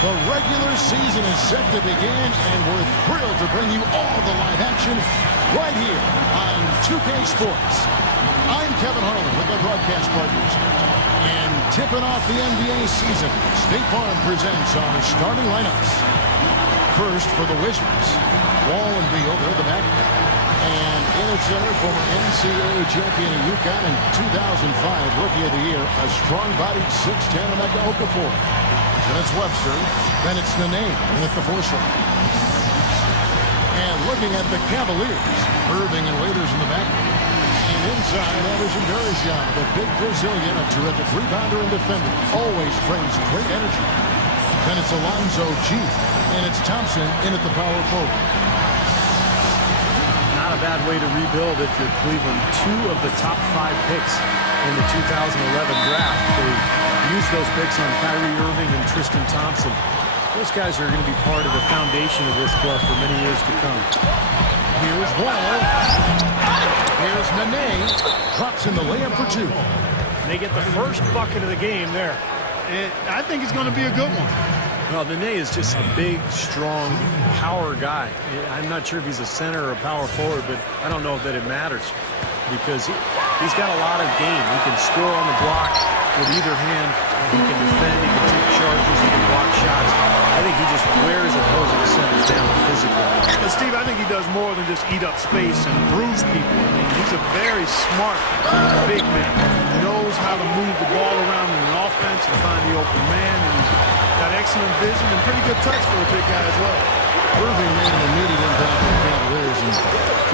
The regular season is set to begin, and we're thrilled to bring you all the live action right here on 2K Sports. I'm Kevin Harlan with my broadcast partners. And tipping off the NBA season, State Farm presents our starting lineups. First for the Wizards, Wall and Beal, they're the back. And in its center, former NCAA champion of UConn and 2005 Rookie of the Year, a strong-bodied 6'10" Emeka Okafor. Then it's Webster, then it's Nene with the force line. And looking at the Cavaliers, Irving and Waiters in the back. And inside, Anderson Varejao, the big Brazilian, a terrific rebounder and defender, always brings great energy. Then it's Alonzo G, and it's Thompson in at the power forward. Not a bad way to rebuild if you're Cleveland. 2 of the top 5 picks in the 2011 draft. They used those picks on Kyrie Irving and Tristan Thompson. Those guys are going to be part of the foundation of this club for many years to come. Here's Wall. Here's Nene. Drops in the layup for 2. They get the first bucket of the game there. And I think it's going to be a good one. Well, Nene is just a big, strong, power guy. I'm not sure if he's a center or a power forward, but I don't know that it matters because he's got a lot of game. He can score on the block with either hand. He can defend. He can take charges. He can block shots. I think he just wears opposing centers down physically. But Steve, I think he does more than just eat up space and bruise people. I mean, he's a very smart big man. He knows how to move the ball around in an offense and find the open man. And he's got excellent vision and pretty good touch for a big guy as well. Irving made an immediate impact on the Cavaliers, and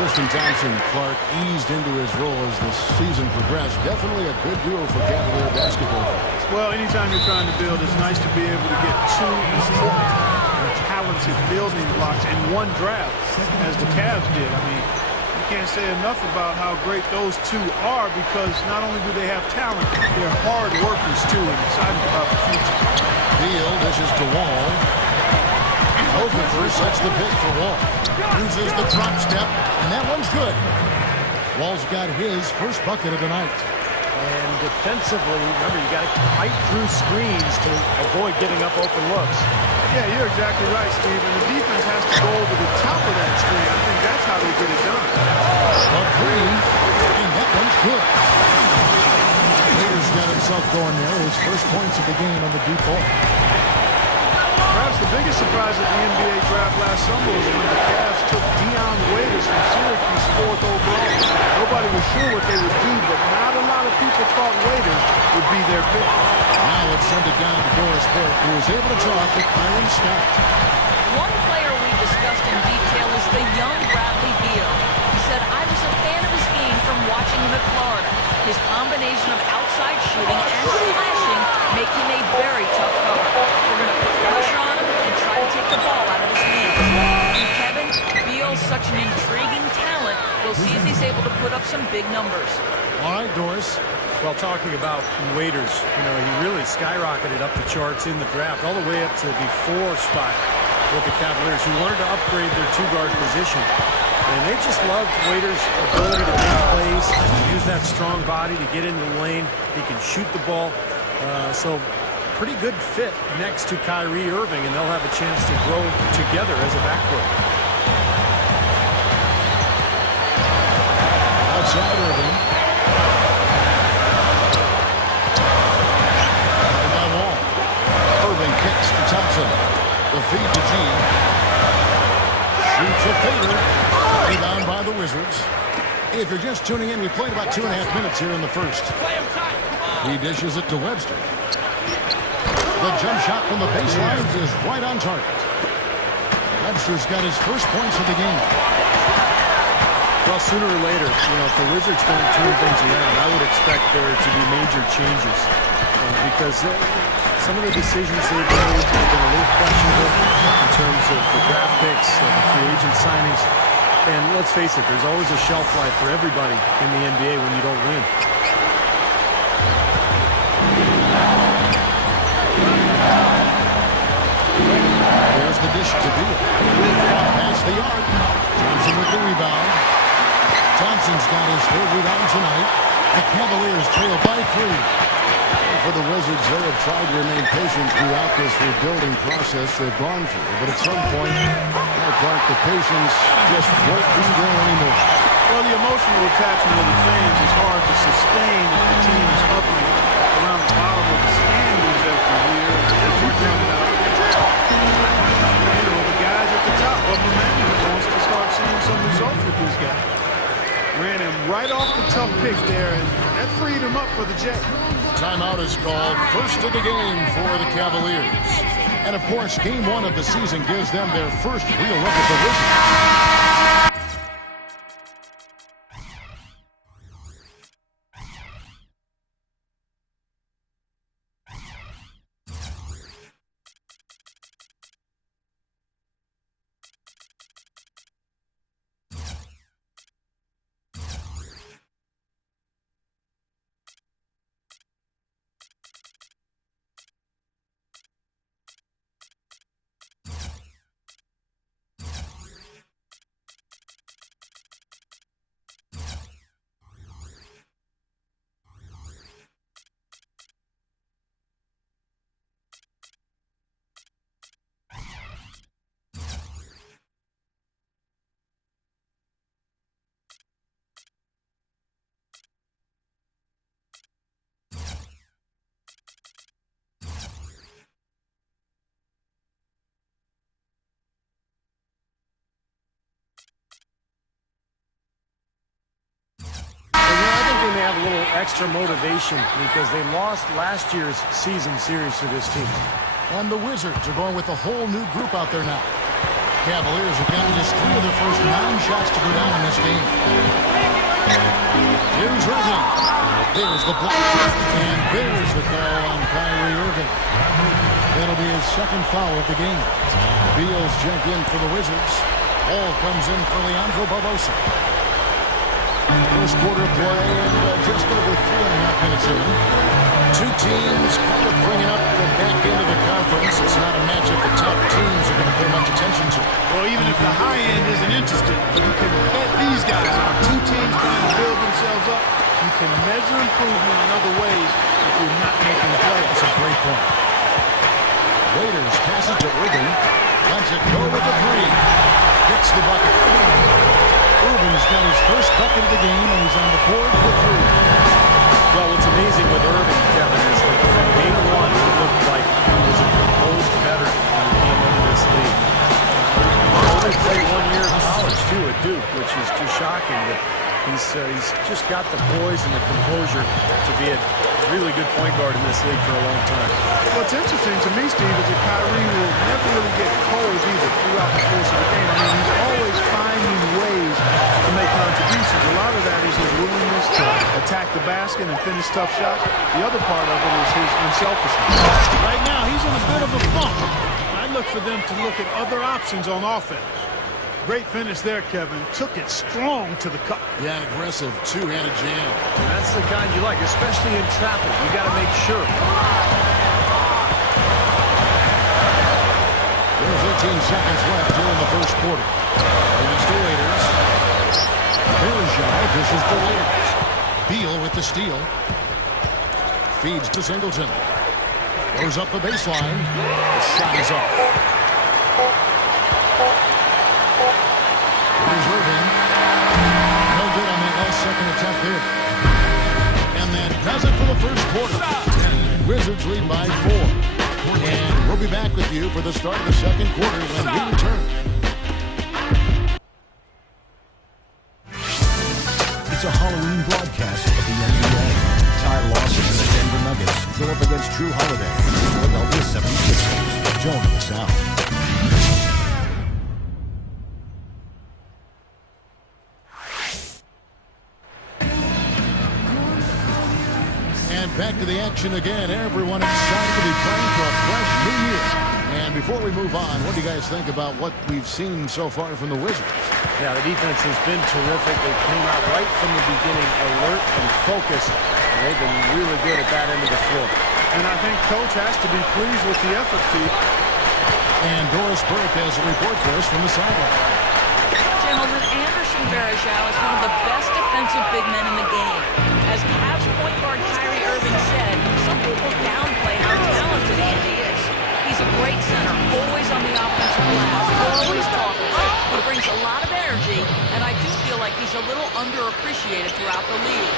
Tristan Thompson Clark eased into his role as the season progressed. Definitely a good duo for Cavalier basketball. Well, anytime you're trying to build, it's nice to be able to get 2 important and talented building blocks in one draft, as the Cavs did. I mean, you can't say enough about how great those 2 are because not only do they have talent, they're hard workers too, and excited about the future. Beal dishes to Wall. Okafor sets the pick for Wall. Uses the drop step, and that one's good. Wall's got his first bucket of the night. And defensively, remember, you got to fight through screens to avoid giving up open looks. Yeah, you're exactly right, Steve. And the defense has to go over the top of that screen. I think that's how they get it done. A 3, and that one's good. Waiters got himself going there. His first points of the game on the deep ball. Perhaps the biggest surprise at the NBA draft last summer was when the Cavs took Dion Waiters from Syracuse 4th overall. Nobody was sure what they would do, but not a lot of people thought Waiters would be their pick. Now let's send it down to Doris Burke, who was able to talk with Byron Scott. One player we discussed in detail is the young Bradley Beal. He said, I was a fan of his game from watching him at Florida. His combination of outside shooting and slashing make him a very tough cover. We're going to put pressure on him and try to take the ball out of his hands. And Kevin, Beal's such an intriguing talent. We'll see if he's able to put up some big numbers. All right, Doris. Well, talking about Waiters, he really skyrocketed up the charts in the draft, all the way up to the 4 spot with the Cavaliers, who wanted to upgrade their 2-guard position. And they just loved Waiters' ability to make plays, use that strong body to get into the lane. He can shoot the ball. So pretty good fit next to Kyrie Irving, and they'll have a chance to grow together as a backcourt. Outside Irving. By Wall. Irving kicks to Thompson. The feed to G. Shoots a fader. Rebound by the Wizards. If you're just tuning in, we played about 2.5 minutes here in the first. He dishes it to Webster. The jump shot from the baseline is right on target. Webster's got his first points of the game. Well, sooner or later, if the Wizards don't turn things around, I would expect there to be major changes because some of the decisions they've made have been a little questionable in terms of the draft picks, the free agent signings. And let's face it, there's always a shelf life for everybody in the NBA when you don't win. There's the dish to Beal. Past the arc. Thompson with the rebound. Thompson's got his 3rd rebound tonight. The Cavaliers trail by 3. For the Wizards, they have tried to remain patient throughout this rebuilding process they've gone through. But at some point, Clark, the patience just won't be there anymore. Well, the emotional attachment of the fans is hard to sustain if the team is hovering around the bottom of the standings every year. As you pointed out, the guys at the top of the menu wants to start seeing some results with these guys. Ran him right off the tough pick there, and that freed him up for the Jets. Timeout is called. First of the game for the Cavaliers. And, of course, game one of the season gives them their first real look at the Wizards. They have a little extra motivation because they lost last year's season series to this team. And the Wizards are going with a whole new group out there now. Cavaliers have gotten just 3 of their first 9 shots to go down in this game. Here's Irving. There's the block. And there's the call on Kyrie Irving. That'll be his second foul of the game. Beal's check in for the Wizards. Ball comes in for Leandro Barbosa. First quarter play and just over 3.5 minutes in. Two teams kind of bringing up the back end of the conference. It's not a matchup the top teams are going to pay much attention to. Well, even if the high end isn't interested, you can bet these guys are. Two teams trying to build themselves up. You can measure improvement in other ways if you're not making plays. That's a great point. Raiders pass it to Irving. Lets it go with the 3. Gets the bucket. Irving's got his first bucket of the game, and he's on the board for 3. Well, what's amazing with Irving, Kevin, is that from game one, he looked like he was a composed veteran when he came into this league. He only played 1 year in college, too, at Duke, which is too shocking. But he's just got the poise and the composure to be a really good point guard in this league for a long time. What's interesting to me, Steve, is that Kyrie will never really get cold either throughout the course of the game. I mean, he's always finding ways to make contributions. A lot of that is his willingness to attack the basket and finish tough shots. The other part of it is his unselfishness. Right now, he's in a bit of a funk. I look for them to look at other options on offense. Great finish there, Kevin. Took it strong to the cup. Yeah, an aggressive two-handed jam. And that's the kind you like, especially in traffic. You got to make sure. There's 18 seconds left here in the first quarter. And it's the Raiders. Bergeron dishes to Raiders. Beal with the steal. Feeds to Singleton. Goes up the baseline. The shot is off. Here's Irving. No good on the second attempt there. And that does it for the first quarter. Wizards lead by 4. And we'll be back with you for the start of the second quarter when we return. It's a Halloween broadcast of the NBA. Ty Lawson and the Denver Nuggets go up against Drew Holiday and the Philadelphia 76ers. Join us out. Back to the action again. Everyone excited to be playing for a fresh new year. And before we move on, what do you guys think about what we've seen so far from the Wizards? Yeah, the defense has been terrific. They came out right from the beginning, alert and focused. And they've been really good at that end of the floor. And I think Coach has to be pleased with the effort, Steve. And Doris Burke has a report for us from the sideline. Gentlemen, Anderson Varejao is one of the best defensive big men in the game. As Cavs point guard Kyrie Irving said, some people doubt appreciated throughout the league.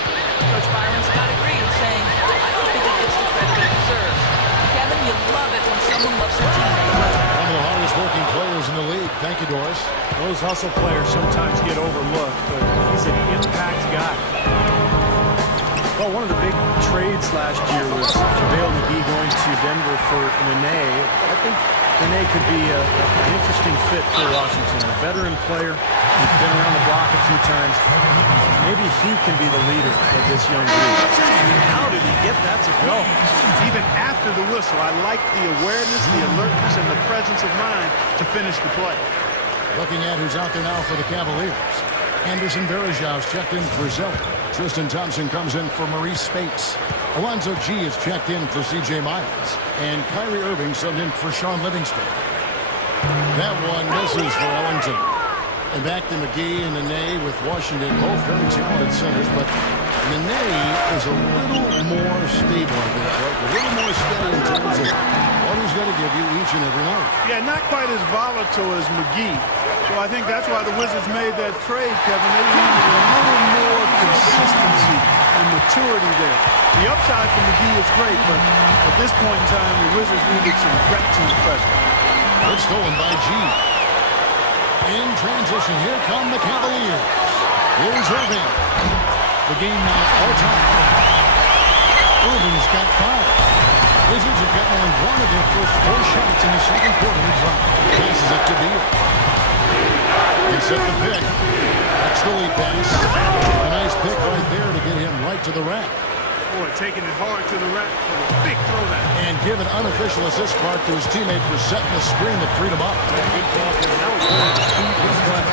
Coach Byron Scott agreed, saying, I don't think it gets the credit it deserves. Kevin, you love it when someone loves their teammate. One of the hardest working players in the league. Thank you, Doris. Those hustle players sometimes get overlooked, but he's an impact guy. Well, one of the big trades last year was JaVale McGee going to Denver for Nene. I think Nene could be an interesting fit for Washington. A veteran player who's been around the block a few times. Maybe he can be the leader of this young group. How did he get that to go? Even after the whistle, I like the awareness, the alertness, and the presence of mind to finish the play. Looking at who's out there now for the Cavaliers. Anderson Varejau's checked in for Zeller. Tristan Thompson comes in for Maurice Spates. Alonzo G is checked in for C.J. Miles. And Kyrie Irving subbed in for Sean Livingston. That one misses for Ellington. And back to McGee and Nene with Washington. Both very talented centers, but Nene is a little more stable, I think, right? A little more steady in terms of what he's going to give you each and every night. Yeah, not quite as volatile as McGee. So I think that's why the Wizards made that trade, Kevin. They needed a little more consistency and maturity there. The upside for McGee is great, but at this point in time, the Wizards needed some vet team pressure. It's stolen by G. In transition, here come the Cavaliers. Here's Irving. The game now all time. Irving's got 5. Wizards have gotten only one of their first 4 shots in the second quarter to drop. Passes it to Beal. They set the pick. That's the lead pass. A nice pick right there to get him right to the rack. Boy, taking it hard to the rack for a big throwback. And give an unofficial assist mark to his teammate for setting the screen that freed him up. Good ball. That was really the key to his play.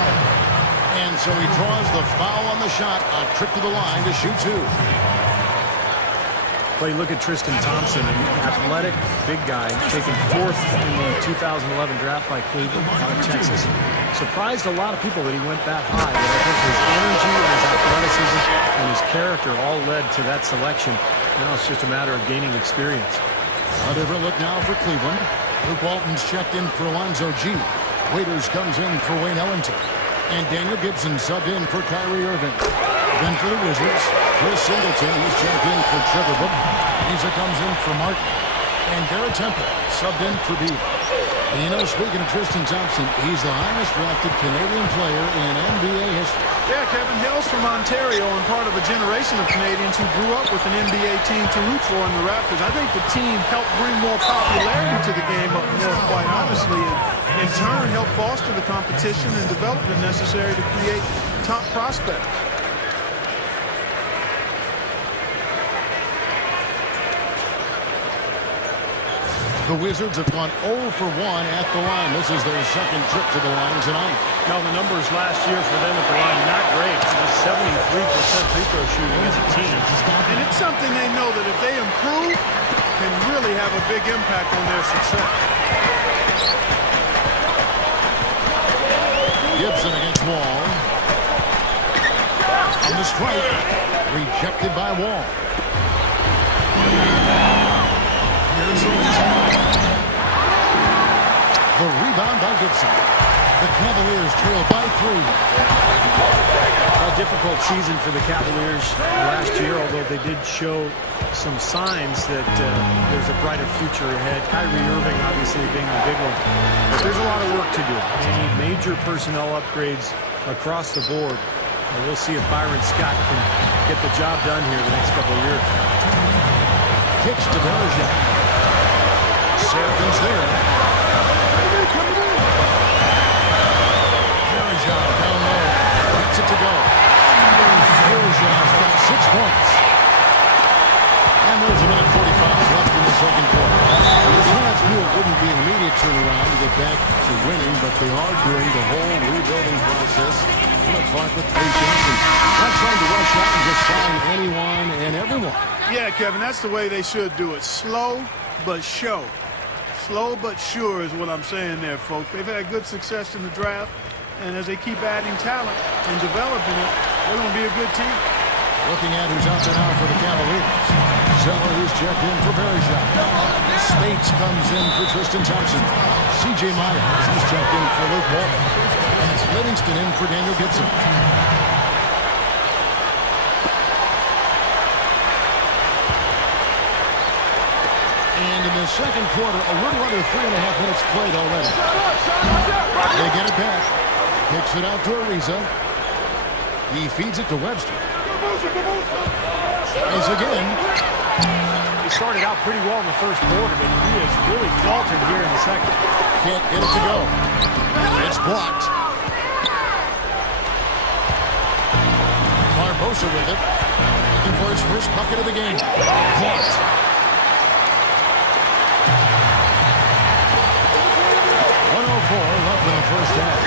And so he draws the foul on the shot. A trip to the line to shoot 2. Well, you look at Tristan Thompson, an athletic, big guy, taken 4th in the 2011 draft by Cleveland out of Texas. Surprised a lot of people that he went that high, but I think his energy and his athleticism and his character all led to that selection. Now it's just a matter of gaining experience. A different look now for Cleveland. Luke Walton's checked in for Alonzo G. Waiters comes in for Wayne Ellington. And Daniel Gibson subbed in for Kyrie Irving. Then for the Wizards, Chris Singleton, he's checked in for Trevor Booker. Isa comes in for Martin. And Garrett Temple subbed in for Beal. And you know, speaking of Tristan Thompson, he's the highest drafted Canadian player in NBA history. Yeah, Kevin hails from Ontario and part of a generation of Canadians who grew up with an NBA team to root for in the Raptors. I think the team helped bring more popularity to the game up north, quite honestly, and in turn helped foster the competition and development necessary to create top prospects. The Wizards have gone 0 for 1 at the line. This is their second trip to the line tonight. Now, the numbers last year for them at the line, not great. Just 73% free throw shooting as a team. And it's something they know that if they improve, can really have a big impact on their success. Gibson against Wall. On the strike. Rejected by Wall. Here's the reason. The rebound by Gibson. The Cavaliers trail by 3. A difficult season for the Cavaliers last year, although they did show some signs that there's a brighter future ahead. Kyrie Irving obviously being the big one. But there's a lot of work to do. They need major personnel upgrades across the board. And we'll see if Byron Scott can get the job done here the next couple of years. Kicks to Bergeron. Serafin's there. Bergeron down low. Gets it to go. Bergeron's got 6 points. And there's a minute 45 left in the second quarter. The Cavs knew it wouldn't be an immediate turnaround to get back to winning, but they are doing the whole rebuilding process. On the clock with patience and not trying to rush out and just sign anyone and everyone. Yeah, Kevin, that's the way they should do it. Slow but show. Slow but sure is what I'm saying there, folks. They've had good success in the draft, and as they keep adding talent and developing it, they're going to be a good team. Looking at who's out there now for the Cavaliers. Zeller, who's checked in for Bergeron. Spates comes in for Tristan Thompson. C.J. Myers, he's checked in for Luke Walton. And it's Livingston in for Daniel Gibson. And in the second quarter, a little under 3.5 minutes played already. They get it back. Kicks it out to Ariza. He feeds it to Webster. Tries again. He started out pretty well in the first quarter, but he has really faltered here in the second. Can't get it to go. It's blocked. Barbosa with it. And for his first bucket of the game. Blocked. Left in the first half.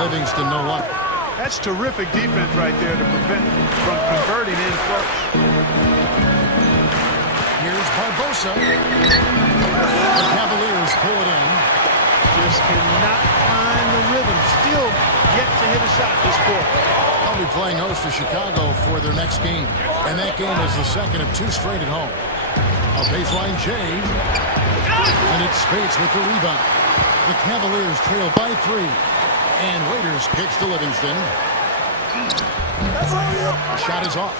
Livingston no luck. That's terrific defense right there to prevent from converting in first. Here's Barbosa. The Cavaliers pull it in. Just cannot find the rhythm. Still yet to hit a shot this quarter. They'll be playing host to Chicago for their next game. And that game is the second of 2 straight at home. A baseline J. And it's Spates with the rebound. The Cavaliers trail by 3. And Waiters kicks to Livingston. The shot is off.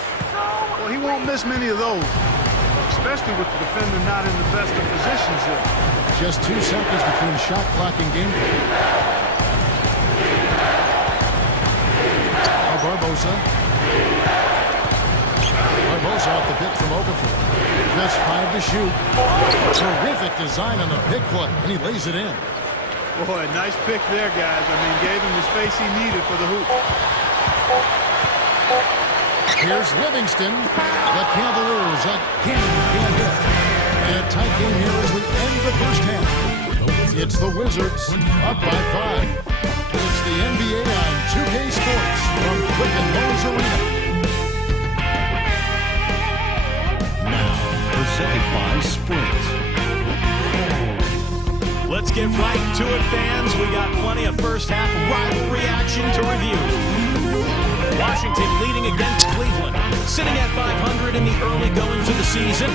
Well, he won't miss many of those, especially with the defender not in the best of positions here. Just 2 seconds between shot clock and game. Barbosa. Barbosa off the pick from Okafor. Just 5 to shoot. Terrific design on the pick play, and he lays it in. Boy, nice pick there, guys. I mean, gave him the space he needed for the hoop. Here's Livingston. The Cavaliers again can't hit. And a tight game here as we end the first half. It's the Wizards up by 5. It's the NBA on 2K Sports from Quicken Loans Arena. Now, presented by Sprint. Let's get right to it, fans. We got plenty of first half rivalry action to review. Washington leading against Cleveland, sitting at 500 in the early goings of the season,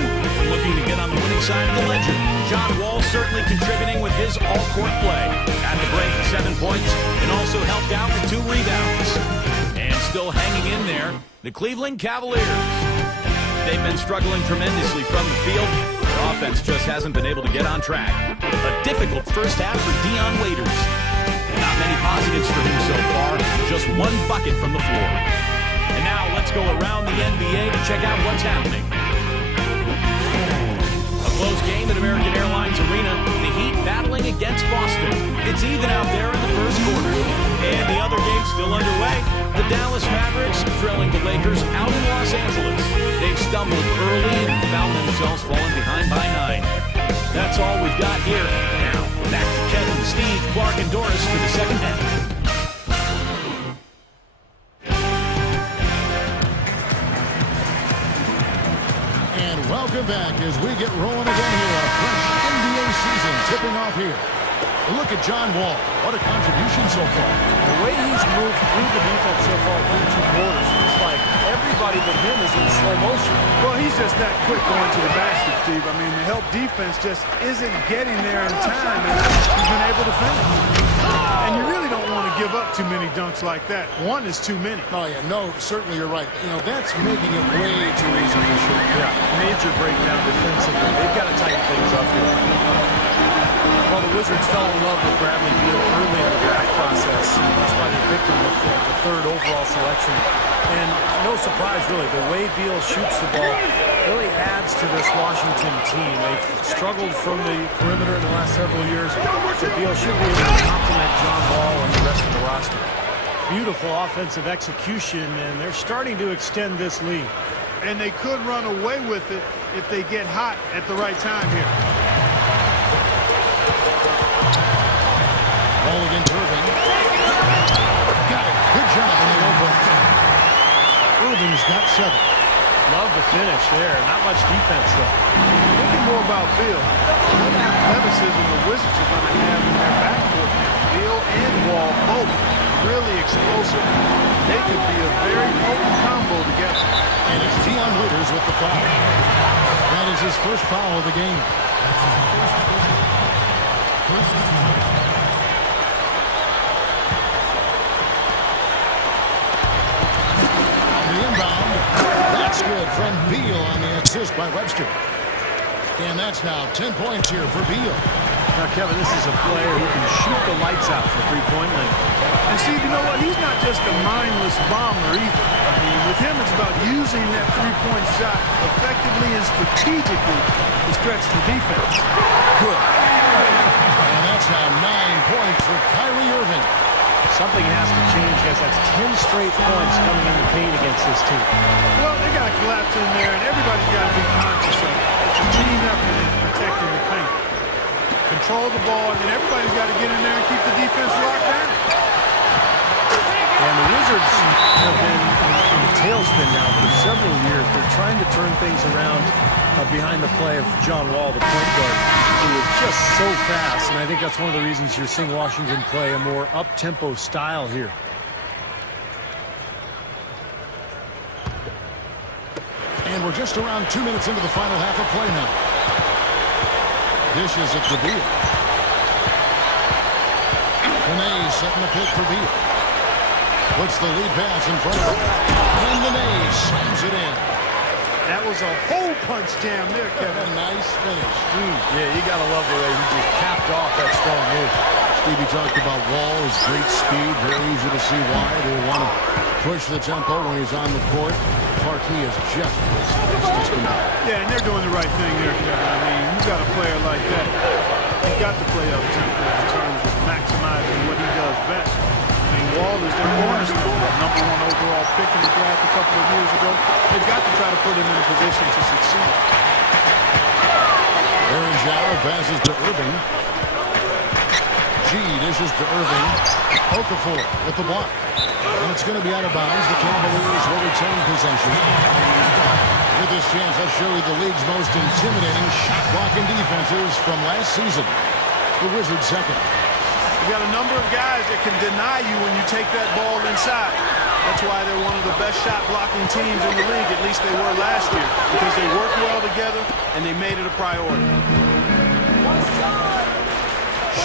looking to get on the winning side of the ledger. John Wall certainly contributing with his all-court play. At the break, 7 points, and also helped out with 2 rebounds. And still hanging in there, the Cleveland Cavaliers. They've been struggling tremendously from the field. Their offense just hasn't been able to get on track. A difficult first half for Dion Waiters. Not many positives for him so far. Just 1 bucket from the floor. And now let's go around the NBA to check out what's happening. A close game at American Airlines Arena. The Heat battling against Boston. It's even out there in the first quarter. And the other game still underway. The Dallas Mavericks drilling the Lakers out in Los Angeles. They've stumbled early and found themselves falling behind by 9. That's all we've got here. Now, back to Kevin, Steve, Clark, and Doris for the second half. And welcome back as we get rolling again here. A fresh NBA season tipping off here. And look at John Wall. What a contribution so far. The way he's moved through the defense so far through 2 quarters, it's like everybody but him is in slow motion. Well, he's just that quick going to the basket, Steve. I mean, the help defense just isn't getting there in time, and he's been able to finish. And you really don't want to give up too many dunks like that. 1 is too many. Oh, yeah, no, certainly you're right. You know, that's making it way too easy for sure. Yeah, major breakdown defensively. They've got to tighten things up here. Well, the Wizards fell in love with Bradley Beal early in the draft process. That's why they picked him with the 3rd overall selection. And no surprise, really, the way Beal shoots the ball really adds to this Washington team. They've struggled from the perimeter in the last several years, so Beal should be able to complement John Wall and the rest of the roster. Beautiful offensive execution, and they're starting to extend this lead. And they could run away with it if they get hot at the right time here. Ball against Irving. Got it. Good job in the low post. Irving's got 7. Love the finish there. Not much defense, though. Thinking more about Beal. What athleticism the Wizards are going to have in their backcourt now. Beal and Wall both really explosive. They could be a very potent combo together. And it's Dion Waiters with the foul. That is his first foul of the game. The inbound. That's good from Beal on the assist by Webster. And that's now 10 points here for Beal. Now, Kevin, this is a player who can shoot the lights out from three-point land. And Steve, you know what? He's not just a mindless bomber either. I mean, with him, it's about using that three-point shot effectively and strategically to stretch the defense. Good. And that's now 9 points for Kyrie Irving. Something has to change, guys. That's 10 straight points coming in the paint against this team. Well, they got to collapse in there, and everybody's got to be conscious of it. It's a team effort in protecting the paint. Control the ball, and everybody's got to get in there and keep the defense locked down. And the Wizards have been in a tailspin now for several years. They're trying to turn things around behind the play of John Wall, the point guard, who is just so fast. And I think that's one of the reasons you're seeing Washington play a more up-tempo style here. And we're just around 2 minutes into the final half of play now. Dishes it to Beal. Nene setting the pick for Beal. Puts the lead pass in front of him. And Nene slams it in. That was a hole punch jam there, Kevin. A nice finish. Yeah, you got to love the way he just capped off that strong move. Stevie talked about Wall, his great speed. Very easy to see why. They want to push the tempo when he's on the court. Clark, he is just as fast as can be. Yeah, and they're doing the right thing there, Kevin. I mean, you got a player like that. He's got to play up tempo in terms of maximizing what he does best. I mean, Wall is their cornerstone, number 1 overall pick in the draft a couple of years ago. They've got to try to put him in a position to succeed. Bergeau passes to Irving. G dishes to Irving. Okafor with the block. And it's going to be out of bounds. The Cavaliers will retain possession. With this chance, I'll show you the league's most intimidating shot-blocking defenses from last season. The Wizards second. You got a number of guys that can deny you when you take that ball inside. That's why they're one of the best shot-blocking teams in the league. At least they were last year, because they worked well together and they made it a priority.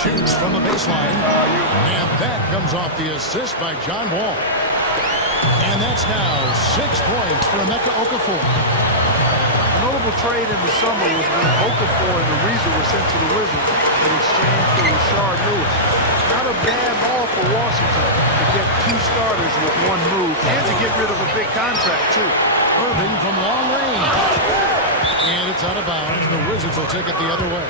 Shoots from the baseline. And that comes off the assist by John Wall. And that's now 6 points for Emeka Okafor. A notable trade in the summer was when Okafor and Ariza were sent to the Wizards in exchange for Rashard Lewis. Not a bad ball for Washington to get 2 starters with 1 move and to get rid of a big contract, too. Irving from long range. And it's out of bounds. The Wizards will take it the other way.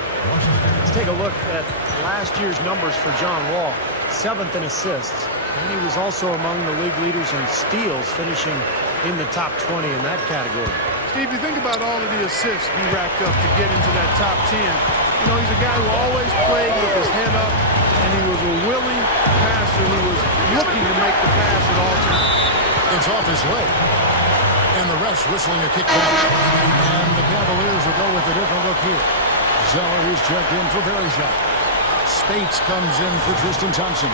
Let's take a look at last year's numbers for John Wall. 7th in assists. And he was also among the league leaders in steals, finishing in the top 20 in that category. Steve, you think about all of the assists he racked up to get into that top 10. You know, he's a guy who always played with his head up, and he was a willing passer who was looking to make the pass at all times. It's off his leg. And the refs whistling a kick back. And the Cavaliers will go with a different look here. Zeller, he's checked in for Bergeau. Spates comes in for Tristan Thompson.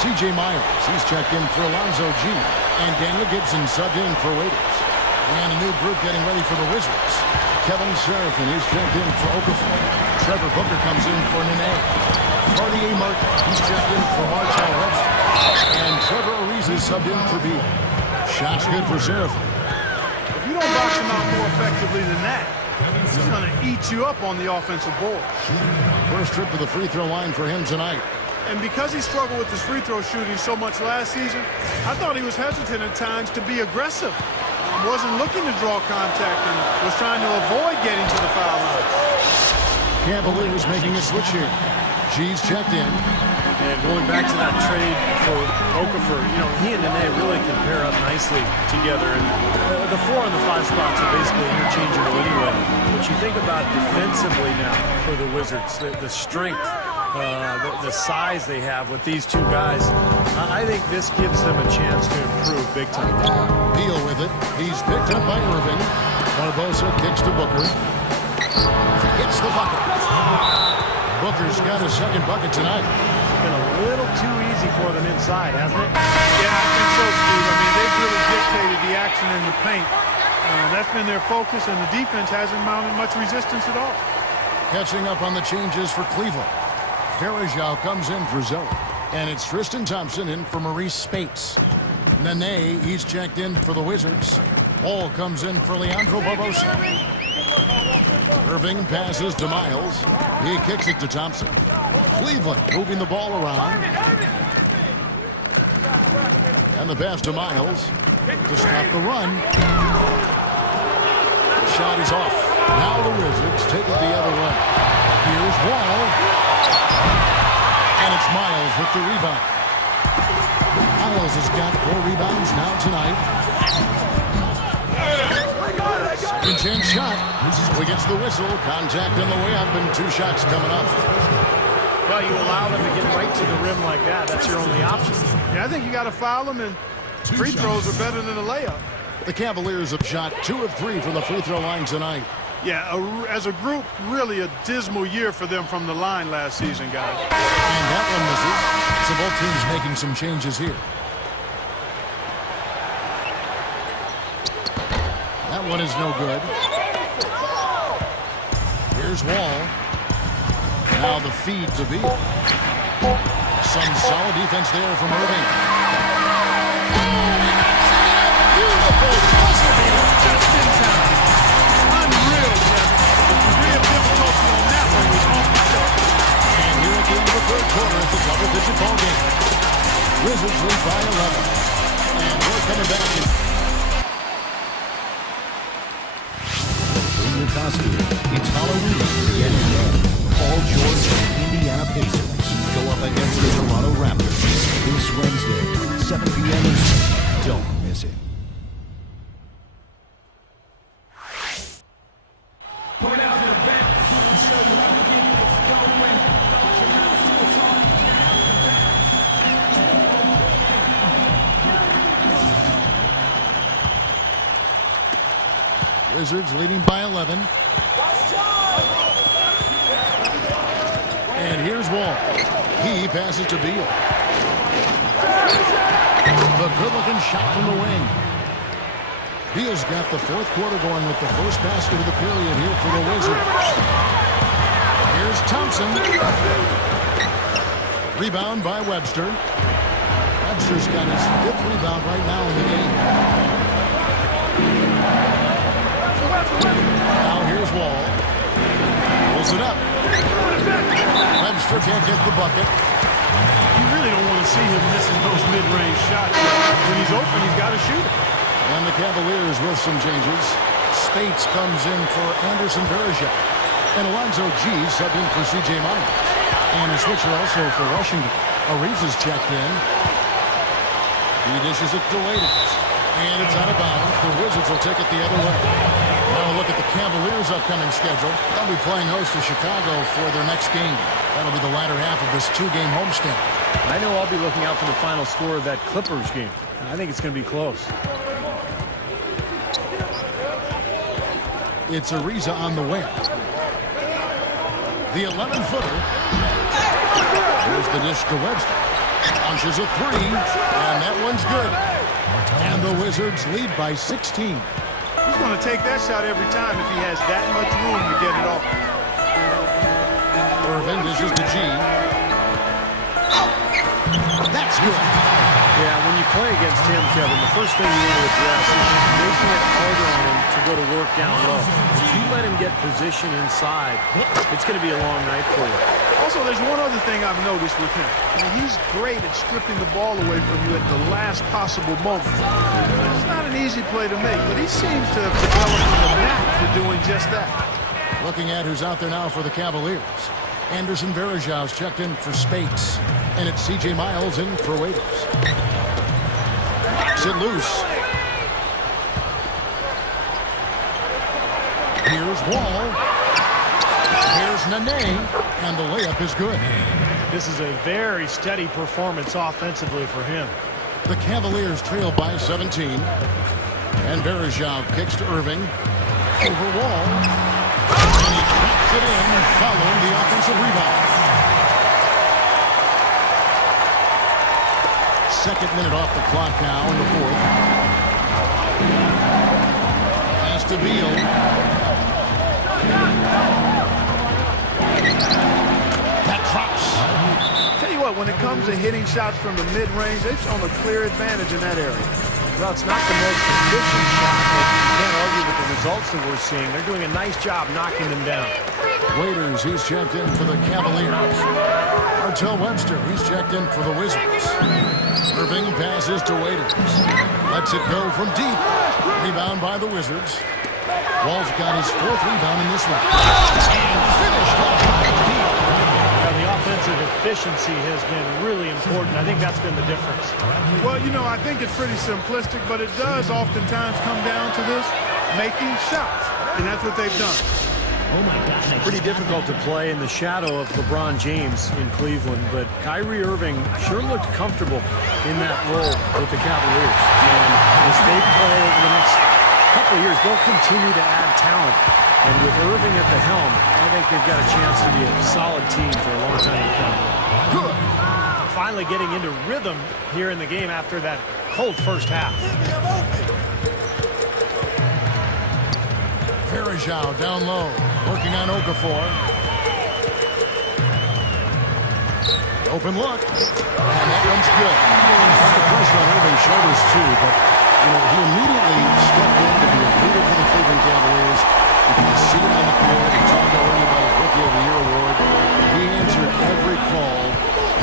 C.J. Myers, he's checked in for Alonzo G. And Daniel Gibson subbed in for Waiters. And a new group getting ready for the Wizards. Kevin Serafin, he's checked in for Okafor. Trevor Booker comes in for Nene. Cartier Martin, he's checked in for Martel Webster. And Trevor Ariza subbed in for Beal. Shots good for Serafin. If you don't box him out more effectively than that, he's going to eat you up on the offensive board. First trip to the free throw line for him tonight. And because he struggled with his free throw shooting so much last season, I thought he was hesitant at times to be aggressive. Wasn't looking to draw contact and was trying to avoid getting to the foul line. Cavaliers making a switch here. G's checked in. And going back to that trade for Okafor, you know, he and Nene really can pair up nicely together. And the 4 and the 5 spots are basically interchangeable anyway. But you think about defensively now for the Wizards, the strength, the size they have with these 2 guys. I think this gives them a chance to improve big time. Beal with it. He's picked up by Irving. Barbosa kicks to Booker. Hits the bucket. Booker's got his second bucket tonight. It's been a little too easy for them inside, hasn't it? Yeah, I think so, Steve. I mean, they've really dictated the action in the paint. That's been their focus, and the defense hasn't mounted much resistance at all. Catching up on the changes for Cleveland. Bergeau comes in for Zeller. And it's Tristan Thompson in for Maurice Spates. Nene, he's checked in for the Wizards. Hall comes in for Leandro Barbosa. Irving passes to Miles. He kicks it to Thompson. Cleveland moving the ball around. And the pass to Miles to stop the run. The shot is off. Now the Wizards take it the other way. Here's Wall. And it's Miles with the rebound. Miles has got 4 rebounds now tonight. Second chance shot. So he gets the whistle. Contact on the way up and 2 shots coming up. Well, you allow them to get right to the rim like that. That's your only option. Yeah, I think you got to foul them, and free throws are better than a layup. The Cavaliers have shot 2 of 3 from the free throw line tonight. Yeah, as a group, really a dismal year for them from the line last season, guys. And that one misses. So both teams making some changes here. That one is no good. Here's Wall. Now the feed to Beal. Some solid defense there from Irving. Beautiful buzzer Just in time. Unreal, Kevin. The degree of difficulty on that one was off the chart. And here at the end of the third quarter, it's a double-digit ball game. Wizards lead by 11. And we're coming back in. In your costume, it's Halloween in the NBA. Paul George and Indiana Pacers go up against the Toronto Raptors this Wednesday, 7 p.m. Don't miss it. Wizards leading by 11. And here's Wall. He passes to Beal. The good-looking shot from the wing. Beal's got the 4th quarter going with the first basket of the period here for the Wizards. Here's Thompson. Rebound by Webster. Webster's got his 5th rebound right now in the game. Now here's Wall. Pulls it up. Webster can't get the bucket. You really don't want to see him missing those mid-range shots. When he's open, he's got to shoot it. And the Cavaliers with some changes. Spates comes in for Anderson Varejao. And Alonzo G subbing for C.J. Miles. And a switcher also for Washington. Ariz is checked in. He dishes it to Waiters. And it's out of bounds. The Wizards will take it the other way. Now look at the Cavaliers' upcoming schedule. They'll be playing host to Chicago for their next game. That'll be the latter half of this 2-game homestand. I know I'll be looking out for the final score of that Clippers game. I think it's going to be close. It's Ariza on the wing. The 11-footer. Here's the dish to Webster. Launches a 3, and that one's good. And the Wizards lead by 16. He's going to take that shot every time if he has that much room to get it off. Irving dishes to G. That's good. Yeah, when you play against him, Kevin, the first thing you want to address is making it harder on him to go to work down low. If you let him get position inside, it's going to be a long night for you. Also, there's one other thing I've noticed with him. I mean, he's great at stripping the ball away from you at the last possible moment. It's not an easy play to make, but he seems to have developed a knack for doing just that. Looking at who's out there now for the Cavaliers. Anderson Varejau's checked in for Spates. And it's C.J. Miles in for Waiters. Knocks it loose. Here's Wall. Here's Nene. And the layup is good. This is a very steady performance offensively for him. The Cavaliers trail by 17. And Varejao kicks to Irving. Over Wall. And he traps it in following the offensive rebound. Second minute off the clock now in the 4th. Pass to Beal. That drops. Tell you what, when it comes to hitting shots from the mid-range, they've shown a clear advantage in that area. Well, it's not the most efficient shot, but you can't argue with the results that we're seeing. They're doing a nice job knocking them down. Waiters, he's checked in for the Cavaliers. Martell Webster, he's checked in for the Wizards. Irving passes to Waiters. Lets it go from deep. Rebound by the Wizards. Wall's got his 4th rebound in this one. And finished off by Beal. The offensive efficiency has been really important. I think that's been the difference. Well, you know, I think it's pretty simplistic, but it does oftentimes come down to this, making shots. And that's what they've done. Pretty difficult to play in the shadow of LeBron James in Cleveland, but Kyrie Irving sure looked comfortable in that role with the Cavaliers. And as they play over the next couple of years, they'll continue to add talent. And with Irving at the helm, I think they've got a chance to be a solid team for a long time to come. Good. Finally getting into rhythm here in the game after that cold first half. Varejao down low, working on Okafor. Open look. And that one's good. Got the pressure on Irving's shoulders too, but he immediately stepped in to be a leader for the Cleveland Cavaliers. You can see it on the floor. He talked already about his Rookie of the Year award. He answered every call,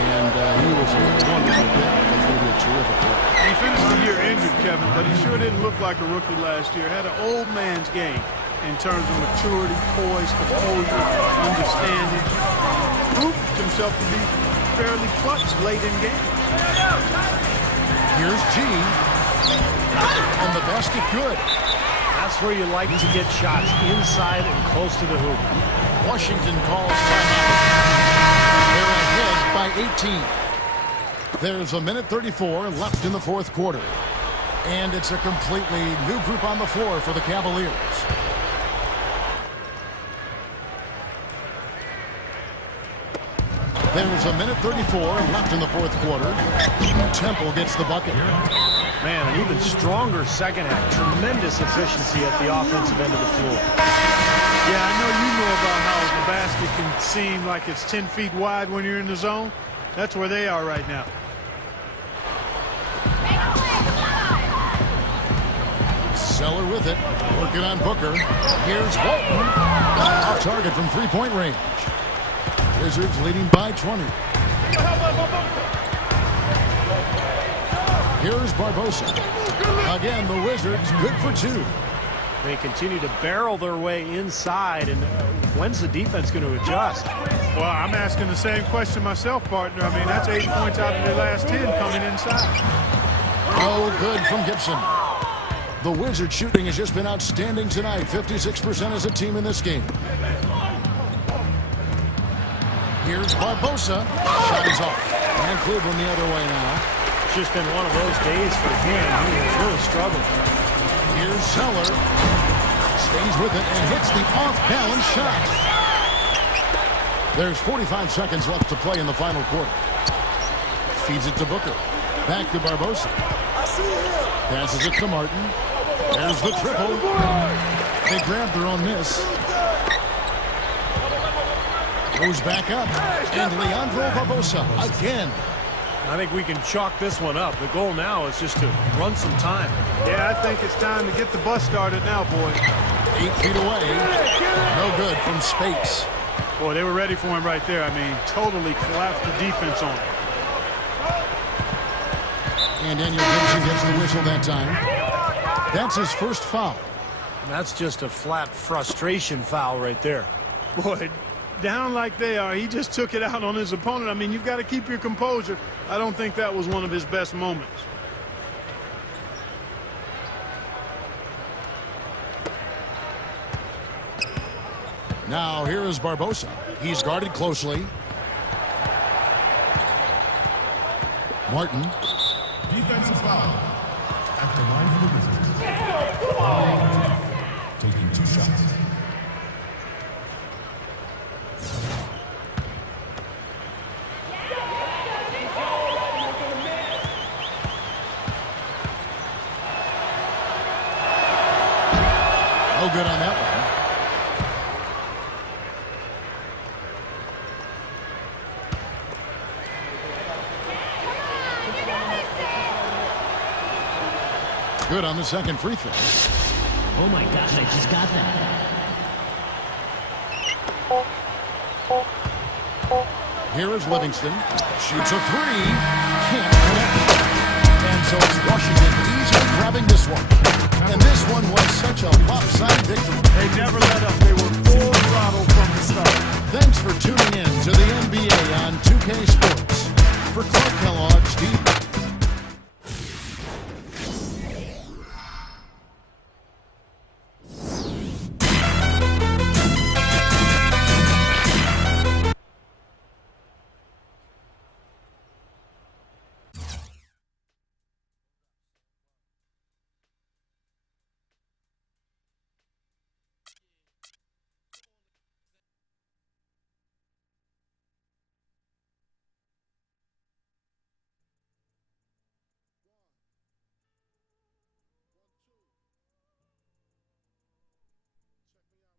and he was a wonderful pick. He's going to be a terrific player. He finished the year injured, Kevin, but he sure didn't look like a rookie last year. Had an old man's game in terms of maturity, poise, composure, understanding. Proved himself to be fairly clutch late in game. Here's G. And the basket good. That's where you like to get shots, inside and close to the hoop. Washington calls timeout. They're ahead by 18. There's a minute 34 left in the 4th quarter. And it's a completely new group on the floor for the Cavaliers. There's a minute 34 left in the 4th quarter. Temple gets the bucket. Man, an even stronger second half. Tremendous efficiency at the offensive end of the floor. Yeah, I know you know about how the basket can seem like it's 10 feet wide when you're in the zone. That's where they are right now. Zeller with it. Working on Booker. Here's Walton. Off target from 3-point range. Wizards leading by 20. Here's Barbosa. Again, the Wizards good for 2. They continue to barrel their way inside, and when's the defense going to adjust? Well, I'm asking the same question myself, partner. I mean, that's 8 points out of their last 10 coming inside. Oh, good from Gibson. The Wizards shooting has just been outstanding tonight. 56% as a team in this game. Here's Barbosa. Shot is off. And Cleveland the other way now. It's just been one of those days for him. He has really struggled. Here's Zeller. Stays with it and hits the off-balance shot. There's 45 seconds left to play in the final quarter. Feeds it to Booker. Back to Barbosa. Passes it to Martin. There's the triple. They grab their own miss. Goes back up. And Leandro Barbosa again. I think we can chalk this one up. The goal now is just to run some time. Yeah, I think it's time to get the bus started now, boys. 8 feet away. No good from space. Boy, they were ready for him right there. I mean, totally collapsed the defense on him. And Daniel Gibson gets the whistle that time. That's his first foul. That's just a flat frustration foul right there. Boy, down like they are, he just took it out on his opponent. I mean, you've got to keep your composure. I don't think that was one of his best moments. Now here is Barbosa. He's guarded closely. Martin. Defensive foul. After 9 minutes. Taking 2 shots. No good on that one. good on the second free throw. Oh my gosh, I just got that. Here is Livingston. Shoots a three. Can't connect. And so it's Washington easily grabbing this one. And this one was such a lopsided victory. They never let up. They were full throttle from the start. Thanks for tuning in to the NBA on 2K Sports.